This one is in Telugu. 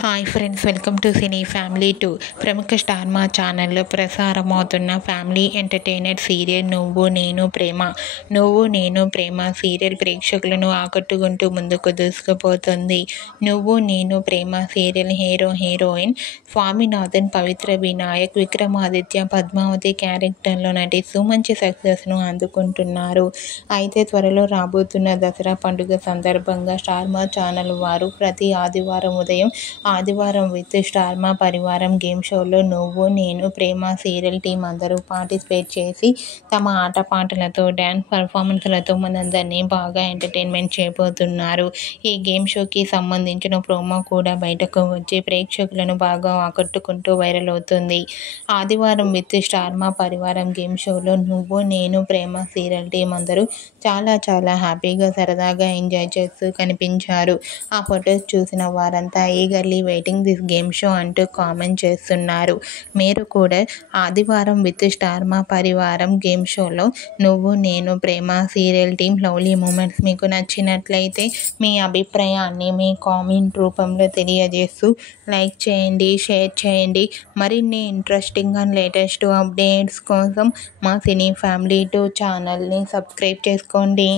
Hi friends, welcome to cine family 2. ప్రముఖ స్టార్ మా ఛానల్లో ప్రసారమవుతున్న ఫ్యామిలీ ఎంటర్టైనర్ సీరియల్ నువ్వు నేను ప్రేమ సీరియల్ ప్రేక్షకులను ఆకట్టుకుంటూ ముందుకు దూసుకుపోతుంది. నువ్వు నేను ప్రేమ సీరియల్ హీరోయిన్ స్వామినాథన్, పవిత్ర వినాయక్, విక్రమాదిత్య, పద్మావతి క్యారెక్టర్లో నటిస్తూ మంచి సక్సెస్ను అందుకుంటున్నారు. అయితే త్వరలో రాబోతున్న దసరా పండుగ సందర్భంగా స్టార్ మా ఛానల్ వారు ప్రతి ఆదివారం ఉదయం ఆదివారం విత్ స్టార్ మా పరివారం గేమ్ షోలో నువ్వు నేను ప్రేమ సీరియల్ టీం అందరూ పార్టిసిపేట్ చేసి తమ ఆటపాటలతో డ్యాన్స్ పర్ఫార్మెన్స్లతో మనందరినీ బాగా ఎంటర్టైన్మెంట్ చేయబోతున్నారు. ఈ గేమ్ షోకి సంబంధించిన ప్రోమో కూడా బయటకు వచ్చి ప్రేక్షకులను బాగా ఆకట్టుకుంటూ వైరల్ అవుతుంది. ఆదివారం విత్ స్టార్ మా పరివారం గేమ్ షోలో నువ్వు నేను ప్రేమ సీరియల్ టీం అందరూ చాలా హ్యాపీగా సరదాగా ఎంజాయ్ చేస్తూ కనిపించారు. ఆ ఫొటోస్ చూసిన వారంతా eagerly waiting this game show అంటూ కామెంట్ చేస్తున్నారు. మీరు కూడా ఆదివారం విత్ స్టార్ మా పరివారం గేమ్ షోలో నువ్వు నేను ప్రేమ సీరియల్ టీం లవ్లీ మూమెంట్స్ మీకు నచ్చినట్లయితే మీ అభిప్రాయాన్ని మీ కామెంట్ రూపంలో తెలియజేస్తూ లైక్ చేయండి, షేర్ చేయండి. మరిన్ని ఇంట్రెస్టింగ్ అండ్ లేటెస్ట్ అప్డేట్స్ కోసం మా సినీ ఫ్యామిలీ 2 ఛానల్ని సబ్స్క్రైబ్ చేసుకోండి.